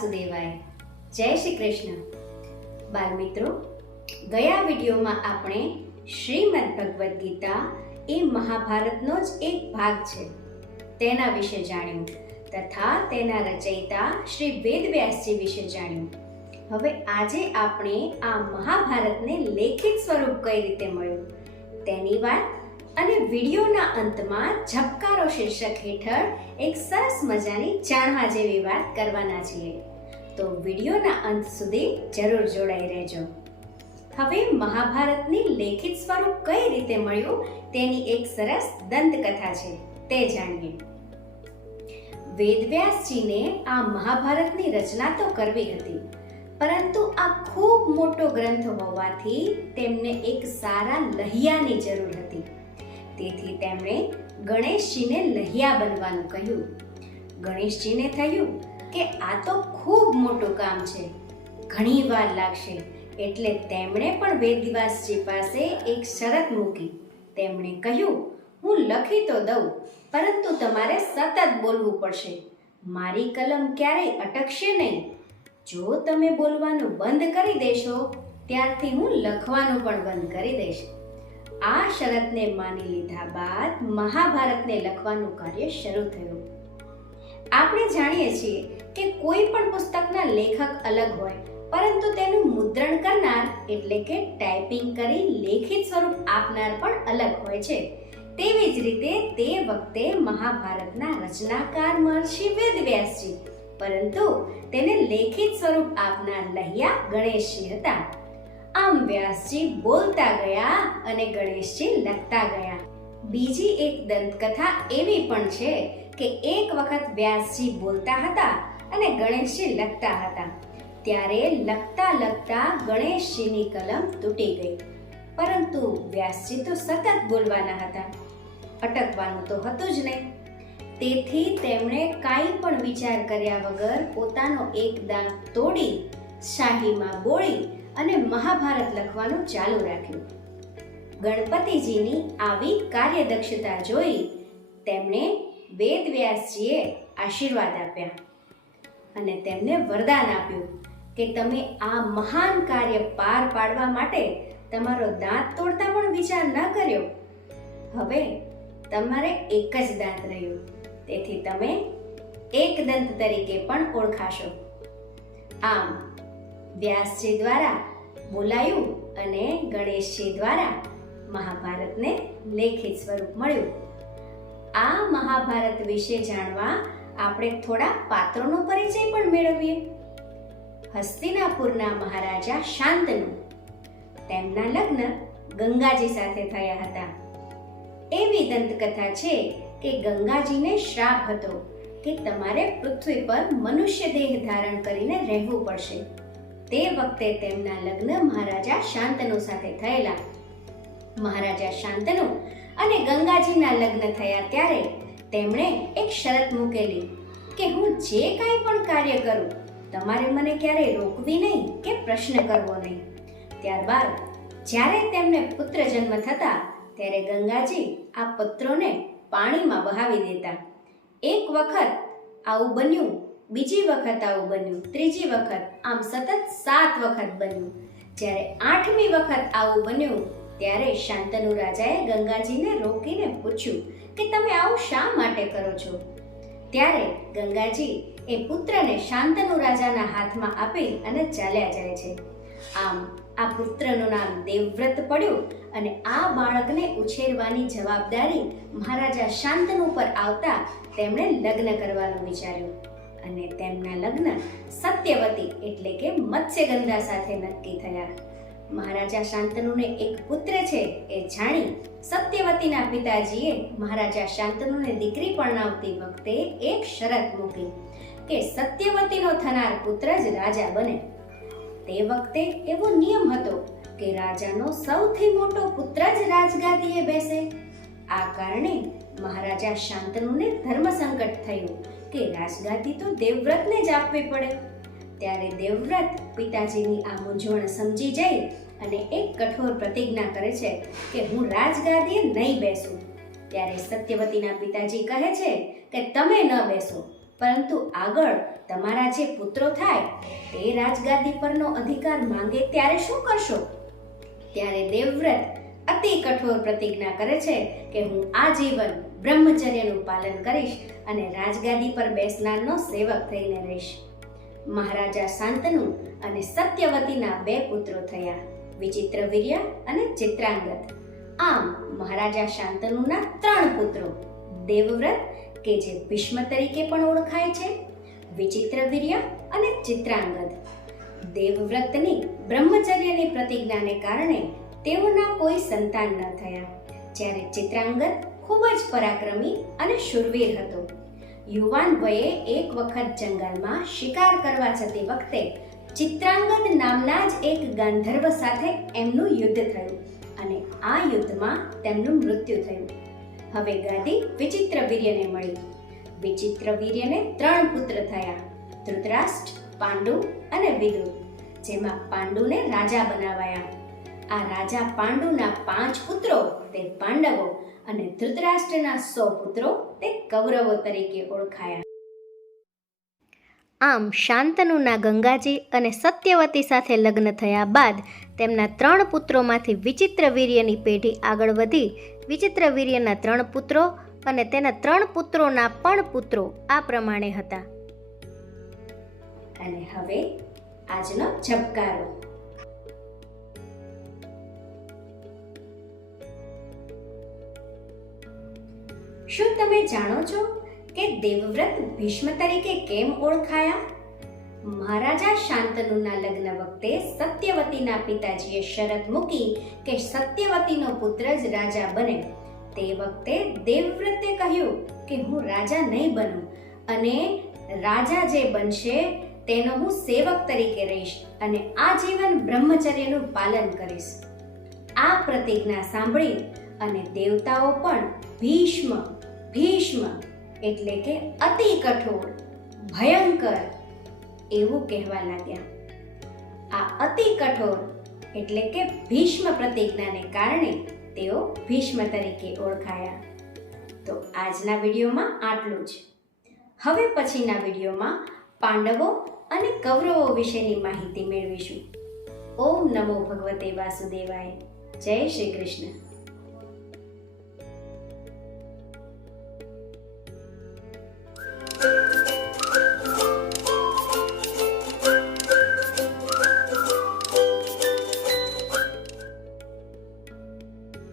વાસુદેવાય. જય શ્રી કૃષ્ણ. બાળ મિત્રો, ગયા વિડીયોમાં આપણે શ્રીમદ ભગવદ્ ગીતા એ મહાભારતનો જ એક ભાગ છે તેના વિશે જાણ્યું તથા તેના રચયિતા શ્રી વેદવ્યાસજી વિશે જાણ્યું. હવે આજે આપણે આ મહાભારતને લેખિત સ્વરૂપ કઈ રીતે મળ્યું તેની વાત અને વિડીયોના અંતમાં ઝબકારો શીર્ષક હેઠળ એક સરસ મજાની જાણવા જેવી વાત કરવાના છીએ. તો વિડીયોના અંત સુધી જરૂર જોડાઈ રહેજો. હવે મહાભારતની લેખિત સ્વરૂપ કઈ રીતે મળ્યું તેની એક સરસ દંતકથા છે તે જાણીએ. વેદવ્યાસજીને આ મહાભારતની રચના તો કરવી હતી, પરંતુ આ ખૂબ મોટો ગ્રંથ હોવાથી તેમને એક સારા લહિયાની જરૂર હતી. તેથી તેમણે ગણેશજીને લહિયા બનવાનું કહ્યું. ગણેશજીને થયું કે આ તો ખૂબ મોટું કામ છે, ઘણી વાર લાગશે, એટલે તેમણે પણ વેદવ્યાસજી પાસે એક શરત મૂકી. તેમણે કહ્યું, હું લખી તો દઉં, પરંતુ તમારે સતત બોલવું પડશે. મારી કલમ ક્યારેય અટકશે નહીં. જો તમે બોલવાનું બંધ કરી દેશો ત્યારથી હું લખવાનું પણ બંધ કરી દઈશ. આ શરતને માની લીધા બાદ મહાભારતને લખવાનું કાર્ય શરૂ થયું. આપણે જાણીએ છીએ કે કોઈ પણ પુસ્તકના લેખક અલગ હોય, પરંતુ તેનું મુદ્રણ કરનાર એટલે કે ટાઈપિંગ કરી લેખિત સ્વરૂપ આપનાર પણ અલગ હોય છે. તેવી જ રીતે તે વખતે મહાભારતના રચનાકાર મહર્ષિ વેદવ્યાસજી, પરંતુ તેને લેખિત સ્વરૂપ આપનાર લહિયા ગણેશજી હતા. આમ વ્યાસજી બોલતા ગયા અને ગણેશજી લખતા ગયા. બીજી એક દંતકથા એવી પણ છે કે એક વખત વ્યાસજી બોલતા હતા અને ગણેશજી લખતા હતા. ત્યારે લખતા લખતા ગણેશજીની કલમ તૂટી ગઈ, પરંતુ વ્યાસજી તો સતત બોલવાના હતા, અટકવાનું તો હતું જ નહીં. તેથી તેમણે કાંઈ પણ વિચાર કર્યા વગર પોતાનો એક દાંત તોડી શાહીમાં બોળી અને મહાભારત લખવાનું ચાલુ રાખ્યું. ગણપતિજીની આવી કાર્યદક્ષતા જોઈ તેમણે વેદવ્યાસજીએ આશીર્વાદ આપ્યા અને તેમને વરદાન આપ્યું કે તમે આ મહાન કાર્ય પાર પાડવા માટે તમારો દાંત તોડતા પણ વિચાર ન કર્યો. હવે તમારે એક જ દાંત રહ્યું, તેથી તમે એકદંત તરીકે પણ ઓળખાશો. આમ વ્યાસજી દ્વારા બોલાયું અને ગણેશજી દ્વારા મહાભારતને લેખિત સ્વરૂપ મળ્યું. આ મહાભારત વિશે જાણવા આપણે થોડા પાત્રોનો પરિચય પણ મેળવીએ. હસ્તિનાપુરના મહારાજા શાંતનુ, તેમના લગ્ન ગંગાજી સાથે થયા હતા. એવી દંતકથા છે કે ગંગાજીને શ્રાપ હતો કે તમારે પૃથ્વી પર મનુષ્ય દેહ ધારણ કરીને રહેવું પડશે. તે વખતે તેમના લગ્ન મહારાજા શાંતનુ સાથે થયેલા. મહારાજા શાંતનુ અને ગંગાજીના લગ્ન થયા ત્યારે તેમણે એક શરત મૂકેલી કે હું જે કાંઈ પણ કાર્ય કરું તમારે મને ક્યારેય રોકવી નહીં કે પ્રશ્ન કરવો નહીં. ત્યારબાદ જ્યારે તેમને પુત્ર જન્મ થતા ત્યારે ગંગાજી આ પુત્રોને પાણીમાં વહાવી દેતા. એક વખત આવું બન્યું, બીજી વખત આવું બન્યું, ત્રીજી વખત, આમ સતત 7 વખત બન્યું. જ્યારે 8મી વખત આવું બન્યું ત્યારે શાંતનુ રાજાએ ગંગાજીને રોકીને પૂછ્યું કે તમે આવું શા માટે કરો છો? ત્યારે ગંગાજી એ પુત્રને શાંતનુ રાજાના હાથમાં આપી અને ચાલ્યા જાય છે. આમ આ પુત્રનું નામ દેવવ્રત પડ્યું અને આ બાળકને ઉછેરવાની જવાબદારી મહારાજા શાંતનુ પર આવતા તેમણે લગ્ન કરવાનું વિચાર્યું અને તેમના લગ્ન સત્યવતી એટલે કે મત્સ્યગંધા સાથે નક્કી થયા. મહારાજા શાંતનુને એક પુત્ર છે એ જાણી સત્યવતીના પિતાજીએ મહારાજા શાંતનુને દીકરી પરણાવતી વખતે એક શરત મૂકી કે સત્યવતીનો થનાર પુત્ર જ રાજા બને. તે વખતે એવો નિયમ હતો કે રાજાનો સૌથી મોટો પુત્ર જ રાજગાદીએ બેસે. આ કારણે મહારાજા શાંતનુને ધર્મ સંકટ થયું કે રાજગાદી તો દેવવ્રતને જ આપવી પડે. ત્યારે દેવવ્રત પિતાજીની આ મૂંઝવણ સમજી જઈ અને એક કઠોર પ્રતિજ્ઞા કરે છે કે હું રાજગાદીએ નહીં બેસું. ત્યારે સત્યવતીના પિતાજી કહે છે કે તમે ન બેસો, પરંતુ આગળ તમારા જે પુત્રો થાય તે રાજગાદી પરનો અધિકાર માંગે ત્યારે શું કરશો? ત્યારે દેવવ્રત અતિ કઠોર પ્રતિજ્ઞા કરે છે કે હું આજીવન બ્રહ્મચર્યનું પાલન કરીશ અને રાજગાદી પર બેસનારનો સેવક થઈને રહીશ. મહારાજા શાંતનુ અને સત્યવતીના 2 પુત્રો થયા, વિચિત્રવીર્ય અને ચિત્રાંગદ. આમ મહારાજા શાંતનુના 3 પુત્રો, દેવવ્રત કે જે ભીષ્મ તરીકે પણ ઓળખાય છે, વિચિત્રવીર્ય અને ચિત્રાંગદ. દેવવ્રતની બ્રહ્મચર્યની પ્રતિજ્ઞાને કારણે તેઓના કોઈ સંતાન ન થયા, જ્યારે ચિત્રાંગદ ખૂબ જ પરાક્રમી અને શૂરવીર હતો. યુવાન વયે એક વખત જંગલમાં શિકાર કરવા જતી વખતે ચિત્રાંગદ નામના જ એક ગાંધર્વ સાથે એમનું યુદ્ધ થયું અને આ યુદ્ધમાં તેમનું મૃત્યુ થયું. હવે ગાદી વિચિત્રવીર્યને મળી. વિચિત્રવીર્યને 3 પુત્ર થયા, ધૃતરાષ્ટ્ર, પાંડુ અને વિદુર, જેમાં પાંડુને રાજા બનાવાયા. આ રાજા પાંડુના 5 પુત્રો તે પાંડવો અને ધૃતરાષ્ટ્રના 100 પુત્રો તે કૌરવો તરીકે ઓળખાયા. આમ શાંતનુના ગંગાજી અને સત્યવતી સાથે લગ્ન થયા બાદ તેમના 3 પુત્રોમાંથી વિચિત્રવીર્યની પેઢી આગળ વધી. વિચિત્રવીર્યના 3 પુત્રો અને તેના 3 પુત્રોના પણ પુત્રો આ પ્રમાણે હતા. અને હવે આજનો ઝબકારો. શું તમે જાણો છો કે દેવવ્રત ભીષ્મ તરીકે કેમ ઓળખાયા? મહારાજા શાંતનુના લગ્ન વખતે સત્યવતીના પિતાજીએ શરત મૂકી કે સત્યવતીનો પુત્ર જ રાજા બને. તે વખતે દેવવ્રતે કહ્યું કે હું રાજા નહીં બનું અને રાજા જે બનશે તેનો હું સેવક તરીકે રહીશ અને આજીવન બ્રહ્મચર્યનું પાલન કરીશ. આ પ્રતિજ્ઞા સાંભળી અને દેવતાઓ પણ ભીષ્મ ભીષ્મ એટલે કે અતિ કઠોર, ભયંકર એવું કહેવા લાગ્યા. આ અતિ કઠોર એટલે કે ભીષ્મ પ્રતિજ્ઞાને કારણે તેઓ ભીષ્મ તરીકે ઓળખાયા. તો આજના વિડીયોમાં આટલું જ. હવે પછીના વિડીયોમાં પાંડવો અને કૌરવો વિશેની માહિતી મેળવીશું. ઓમ નમો ભગવતે વાસુદેવાય. જય શ્રી કૃષ્ણ.